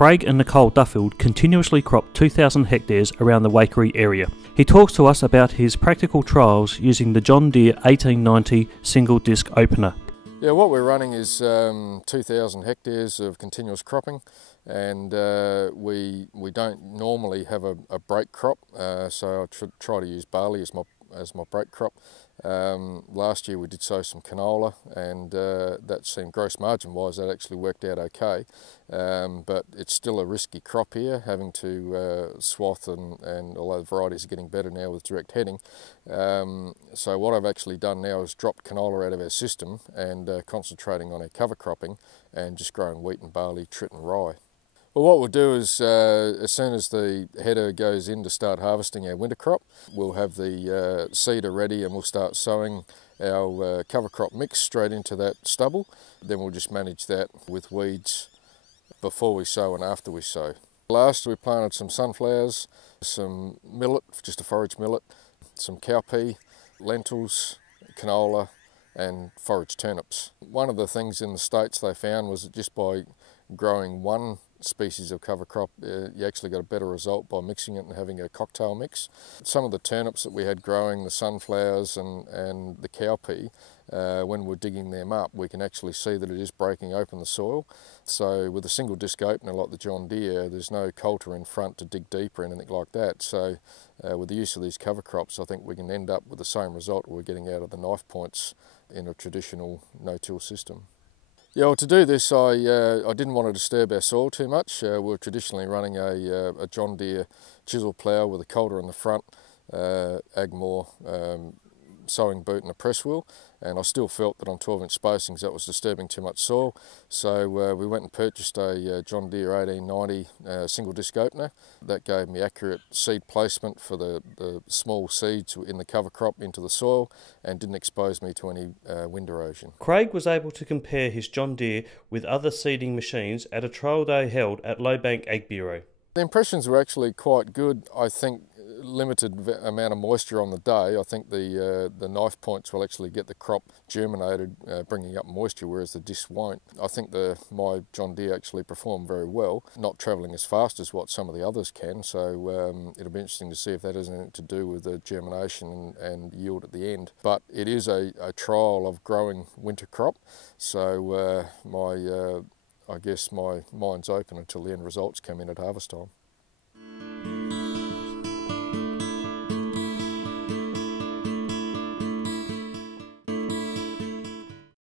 Craig and Nicole Duffield continuously crop 2,000 hectares around the Waikerie area. He talks to us about his practical trials using the John Deere 1890 single disc opener. Yeah, what we're running is 2,000 hectares of continuous cropping, and we don't normally have a break crop, so I try to use barley as my break crop. Last year we did sow some canola, and that seemed, gross margin wise, that actually worked out okay, but it's still a risky crop here, having to swath, and although the varieties are getting better now with direct heading. So what I've actually done now is dropped canola out of our system and concentrating on our cover cropping and just growing wheat and barley, trit and rye. Well, what we'll do is, as soon as the header goes in to start harvesting our winter crop, we'll have the seeder ready and we'll start sowing our cover crop mix straight into that stubble. Then we'll just manage that with weeds before we sow and after we sow. Last we planted some sunflowers, some millet, just a forage millet, some cowpea, lentils, canola and forage turnips. One of the things in the States they found was that just by growing one species of cover crop, you actually got a better result by mixing it and having a cocktail mix. Some of the turnips that we had growing, the sunflowers and the cowpea, when we're digging them up, we can actually see that it is breaking open the soil. So with a single disc opener like the John Deere, there's no coulter in front to dig deeper or anything like that. So with the use of these cover crops, I think we can end up with the same result we're getting out of the knife points in a traditional no-till system. Yeah, well, to do this, I didn't want to disturb our soil too much. We're traditionally running a John Deere chisel plough with a coulter in the front, Agmore sowing boot and a press wheel, and I still felt that on 12-inch spacings that was disturbing too much soil. So we went and purchased a John Deere 1890 single disc opener. That gave me accurate seed placement for the small seeds in the cover crop into the soil and didn't expose me to any wind erosion. Craig was able to compare his John Deere with other seeding machines at a trial day held at Lowbank Ag Bureau. The impressions were actually quite good. I think limited amount of moisture on the day. I think the knife points will actually get the crop germinated, bringing up moisture, whereas the disc won't. I think my John Deere actually performed very well, not travelling as fast as what some of the others can, so it'll be interesting to see if that has anything to do with the germination and yield at the end. But it is a trial of growing winter crop, so I guess my mind's open until the end results come in at harvest time.